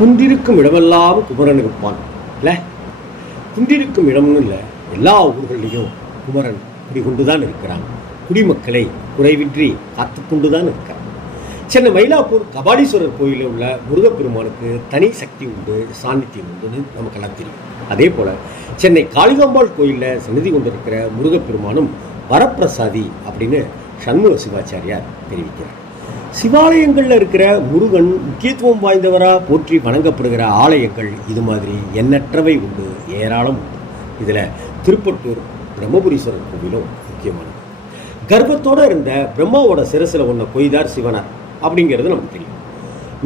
குந்திருக்கும் இடமெல்லாம் குமரன் இருப்பான் இல்லை? குந்திருக்கும் இடம்னு இல்லை எல்லா ஊர்களையும் குமரன் குடிகொண்டு தான் இருக்கிறான். குடிமக்களை குறைவின்றி காத்துக்கொண்டு தான் இருக்கிறான். சென்னை மயிலாப்பூர் கபாலீஸ்வரர் கோயிலில் உள்ள முருகப்பெருமானுக்கு தனி சக்தி உண்டு சாநித்தியம் உண்டுன்னு நமக்கெல்லாம் தெரியும். அதே போல் சென்னை காளிகாம்பாள் கோயிலில் சந்நிதி கொண்டிருக்கிற முருகப்பெருமானும் வரப்பிரசாதி அப்படின்னு சண்முக சிவாச்சாரியார் தெரிவிக்கிறார். சிவாலயங்களில் இருக்கிற முருகன் முக்கியத்துவம் வாய்ந்தவராக போற்றி வணங்கப்படுகிற ஆலயங்கள் இது மாதிரி எண்ணற்றவை உண்டு ஏராளம் உண்டு. இதில் திருப்பட்டூர் பிரம்மபுரீஸ்வரர் கோவிலும் முக்கியமானது. கர்ப்பத்தோடு இருந்த பிரம்மாவோட சிரசில் ஒன்றை கொய்தார் சிவனார் அப்படிங்கிறது நமக்கு தெரியும்.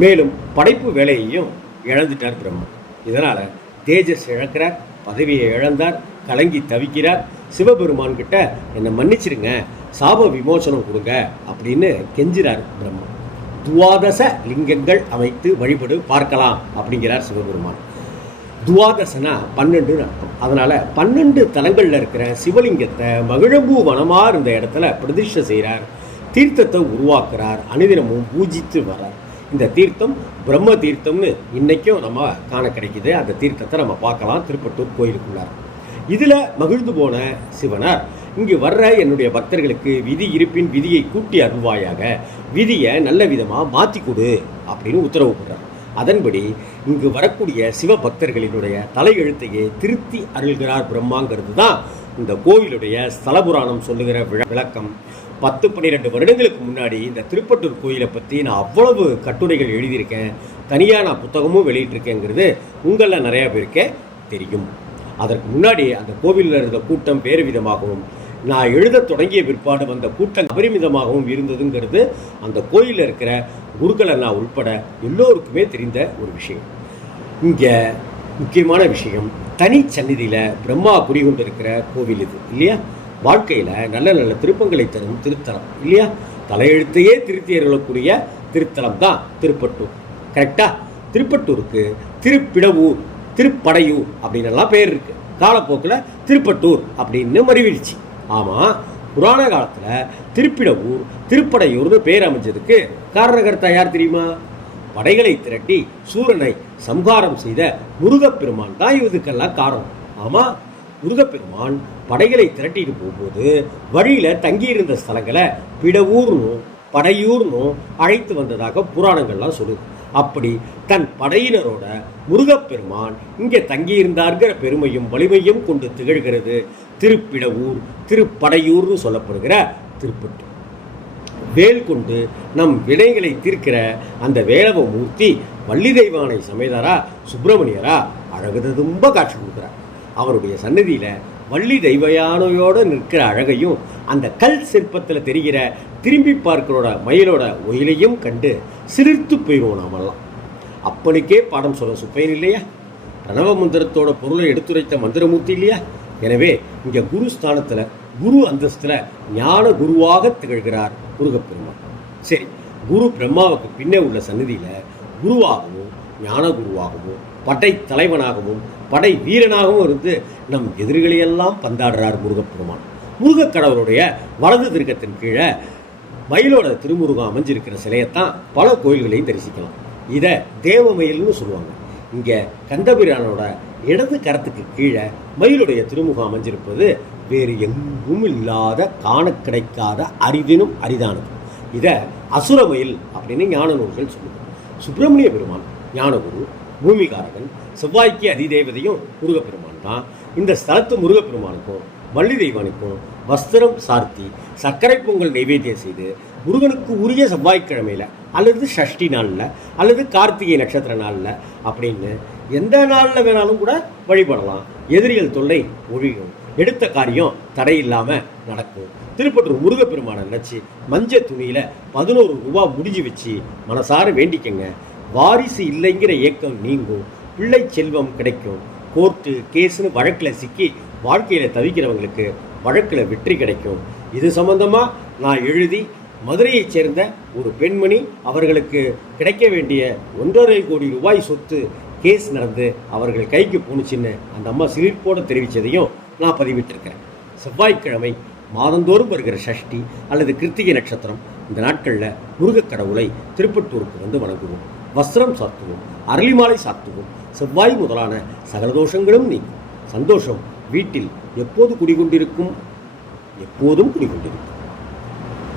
மேலும் படைப்பு வேலையையும் இழந்துட்டார் பிரம்மா இதனால் தேஜஸ் இழக்கிறார் பதவியை இழந்தார் கலங்கி தவிக்கிறார். சிவபெருமான் கிட்ட என்னை மன்னிச்சிருங்க. சாப விமோசனம் கொடுங்க. அப்படின்னு கெஞ்சிறார் பிரம்மா துவாதச லிங்கங்கள் அமைத்து வழிபடு பார்க்கலாம் அப்படிங்கிறார் சிவபெருமான். துவாதசனா பன்னெண்டுன்னு அர்த்தம். அதனால் பன்னெண்டு தலங்களில் இருக்கிற சிவலிங்கத்தை மகிழம்பூ வனமாக இருந்த இடத்துல பிரதிஷ்டை செய்கிறார் தீர்த்தத்தை உருவாக்குறார். அனுதினமும் பூஜித்து வரார் இந்த தீர்த்தம் பிரம்ம தீர்த்தம்னு இன்னைக்கும் நம்ம காண கிடைக்குது. அந்த தீர்த்தத்தை நம்ம பார்க்கலாம். திருப்பட்டூர் கோயிலுக்குள்ளார். இதில் மகிழ்ந்து போன சிவனார். இங்கு வர்ற என்னுடைய பக்தர்களுக்கு விதி இருப்பின் விதியை கூட்டி அருள்வாயாக விதியை நல்ல விதமாக மாற்றி கொடு அப்படின்னு உத்தரவு போடுறார். அதன்படி இங்கு வரக்கூடிய சிவ பக்தர்களினுடைய தலையெழுத்தையே திருத்தி அருள்கிறார் பிரம்மாங்கிறது தான் இந்த கோயிலுடைய ஸ்தல புராணம் சொல்லுகிற விழ விளக்கம். பத்து பன்னிரெண்டு வருடங்களுக்கு முன்னாடி இந்த திருப்பட்டூர் கோயிலை பற்றி நான் அவ்வளவு கட்டுரைகள் எழுதியிருக்கேன். தனியாக நான் புத்தகமும் வெளியிட்டிருக்கேங்கிறது உங்களில் நிறையா பேருக்கே தெரியும். அதற்கு முன்னாடி அந்த கோவிலில் இருந்த கூட்டம் வேறு விதமாகவும் நான் எழுத தொடங்கிய பிற்பாடு வந்த கூட்டம் அபரிமிதமாகவும் இருந்ததுங்கிறது அந்த கோயிலில் இருக்கிற குருக்கள் நான் உள்பட எல்லோருக்குமே தெரிந்த ஒரு விஷயம். இங்கே முக்கியமான விஷயம் தனி சந்நிதியில் பிரம்மா குடிகொண்டிருக்கிற கோவில் இது இல்லையா? வாழ்க்கையில் நல்ல நல்ல திருப்பங்களை தரும் திருத்தலம் இல்லையா? தலையெழுத்தையே திருத்தி அருளக்கூடிய திருத்தலம் தான் திருப்பட்டூர் கரெக்டாக திருப்பட்டூருக்கு திருப்பிடவூர் திருப்படையூர் அப்படின்னு எல்லாம் பேர் இருக்கு. காலப்போக்கில் திருப்பட்டூர் அப்படின்னு மறிவிடுச்சு. ஆமாம் புராண காலத்தில் திருப்பிடவூர் திருப்படையூர்னு பேர் அமைஞ்சதுக்கு காரணகர்த்தா யார் தெரியுமா? படைகளை திரட்டி சூரனை சம்ஹாரம் செய்த முருகப்பெருமான் தான் இதுக்கெல்லாம் காரணம். ஆமாம் முருகப்பெருமான் படைகளை திரட்டிட்டு போகும்போது வழியில் தங்கியிருந்த ஸ்தலங்களை பிடவூர்னும் படையூர்னும் அழைத்து வந்ததாக புராணங்கள்லாம் சொல்லுது. அப்படி தன் படையினரோட முருகப்பெருமான் இங்கே தங்கியிருந்தார்கிற பெருமையும் வலிமையும் கொண்டு திகழ்கிறது. திருப்பிடவூர் திருப்படையூர்னு சொல்லப்படுகிற திருப்பட்டூர் வேல் கொண்டு நம் வினைகளை தீர்க்கிற அந்த வேலவ மூர்த்தி வள்ளி தெய்வானை சமேதரா சுப்பிரமணியரா அழகுததும்ப காட்சி கொடுக்குறார். அவருடைய சன்னதியில் வள்ளி தெய்வயானையோடு நிற்கிற அழகையும் அந்த கல் சிற்பத்தில் தெரிகிற திரும்பி பார்க்கிறோட மயிலோட ஒயிலையும் கண்டு சிலிர்த்து போயிடுவோம் நாமெல்லாம். அப்பனுக்கே பாடம் சொல்ல சுப்பையன் இல்லையா? பிரணவ மந்திரத்தோட பொருளை எடுத்துரைத்த மந்திரமூர்த்தி இல்லையா? எனவே இங்கே குரு ஸ்தானத்தில் குரு அந்தஸ்தில் ஞான குருவாக திகழ்கிறார் முருகப்பெருமான். சரி குரு பிரம்மாவுக்கு பின்னே உள்ள சந்நிதியில் குருவாகவும் ஞான குருவாகவும் படை தலைவனாகவும் படை வீரனாகவும் இருந்து நம் எதிரிகளையெல்லாம் பந்தாடுறார் முருகப்பெருமான். முருகக் கடவுளுடைய வலது திருக்கத்தின் கீழே மயிலோட திருமுருகம் அமைஞ்சிருக்கிற சிலையைத்தான் பல கோயில்களையும் தரிசிக்கலாம். இதை தேவமயில்னு சொல்லுவாங்க. இங்கே கந்தபிரானோட இடது கரத்துக்கு கீழே மயிலுடைய திருமுகம் அமைஞ்சிருப்பது வேறு எங்கும் இல்லாத காண கிடைக்காத அரிதினும் அரிதானது. இதை அசுரமயில் அப்படின்னு ஞான நூல்கள் சொல்லுது. சுப்பிரமணிய பெருமான் ஞானகுரு பூமிகாரகன் செவ்வாய்க்கு அதிதேவதையும் முருகப்பெருமான் தான். இந்த ஸ்தலத்து முருகப்பெருமானுக்கும் வள்ளி தெய்வானுக்கும் வஸ்திரம் சார்த்தி சர்க்கரை பொங்கல் நைவேத்தியம் செய்து முருகனுக்கு உரிய செவ்வாய்க்கிழமையில் அல்லது ஷஷ்டி நாளில் அல்லது கார்த்திகை நட்சத்திர நாளில் அப்படின்னு எந்த நாளில் வேணாலும் கூட வழிபடலாம். எதிரிகள் தொல்லை ஒழியும். எடுத்த காரியம் தடையில்லாமல் நடக்கும். திருப்பட்டூர் முருகப்பெருமானை நினச்சி மஞ்சள் துணியில் பதினோரு ரூபா முடிஞ்சு வச்சு மனசார வேண்டிக்கங்க. வாரிசு இல்லைங்கிற ஏக்கம் நீங்கும். பிள்ளை செல்வம் கிடைக்கும். கோர்ட்டு கேஸ்னு வழக்கில் சிக்கி வாழ்க்கையில் தவிக்கிறவங்களுக்கு வழக்கில் வெற்றி கிடைக்கும். இது சம்பந்தமாக நான் எழுதி மதுரையைச் சேர்ந்த ஒரு பெண்மணி அவர்களுக்கு கிடைக்க வேண்டிய ஒன்றரை கோடி ரூபாய் சொத்து கேஸ் நடந்து அவர்கள் கைக்கு போணுச்சுன்னு அந்த அம்மா சிலிர்ப்போடு தெரிவித்ததையும் நான் பதிவிட்டிருக்கிறேன். செவ்வாய்க்கிழமை மாதந்தோறும் வருகிற சஷ்டி அல்லது கிருத்திகை நட்சத்திரம் இந்த நாட்களில் முருகக் கடவுளை திருப்பட்டூருக்கு வந்து வணங்குவோம். வஸ்திரம் சாத்துவோம் அரளிமாலை சாத்துவோம் செவ்வாய் முதலான சகல தோஷங்களும் நீக்கும். சந்தோஷம் வீட்டில் எப்போது குடிகொண்டிருக்கும்? எப்போதும் குடிகொண்டிருக்கும்.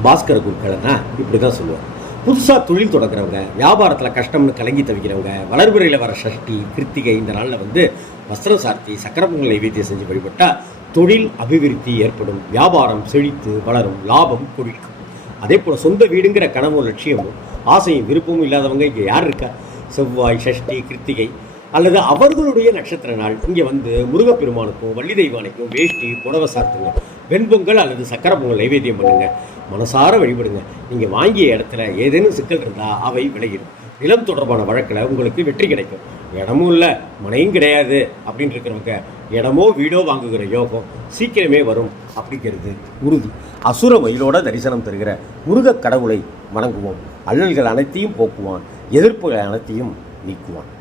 பாஸ்கர குருக்களைனா இப்படி தான் சொல்லுவார். புதுசாக தொழில் தொடங்குறவங்க வியாபாரத்தில் கஷ்டம்னு கலங்கி தவிக்கிறவங்க வளர்பிறையில் வர சஷ்டி கிருத்திகை இந்த நாளில் வந்து வஸ்திரம் சார்த்தி சக்கர பொங்கல் நைவேத்தியம் செஞ்சு வழிபட்டால் தொழில் அபிவிருத்தி ஏற்படும். வியாபாரம் செழித்து வளரும். லாபம் கொழிக்கும் அதே போல் சொந்த வீடுங்கிற கனவும் லட்சியமும் ஆசையும் விருப்பமும் இல்லாதவங்க இங்கே யார் இருக்கா? செவ்வாய் சஷ்டி கிருத்திகை அல்லது அவர்களுடைய நட்சத்திர நாள். இங்கே வந்து முருகப்பெருமானுக்கும் வள்ளி தெய்வானைக்கும் வேஷ்டி புடவை சாத்துங்க வெண்பொங்கல் அல்லது சக்கரை பொங்கல் நைவேத்தியம் பண்ணுங்கள் மனசார வழிபடுங்க. நீங்கள் வாங்கிய இடத்துல ஏதேனும் சிக்கல் இருந்தால் அவை விலகிடும் நிலம் தொடர்பான வழக்கில் உங்களுக்கு வெற்றி கிடைக்கும். இடமும் இல்லை மனையும் கிடையாது அப்படின்னு இருக்கிறவங்க இடமோ வீடோ வாங்குகிற யோகம் சீக்கிரமே வரும் அப்படிங்கிறது உறுதி. அசுர மயிலோட தரிசனம் தருகிற முருகக் கடவுளை வணங்குவோம். அல்லல்கள் அனைத்தையும் போக்குவான். எதிர்ப்புகள் அனைத்தையும் நீக்குவான்.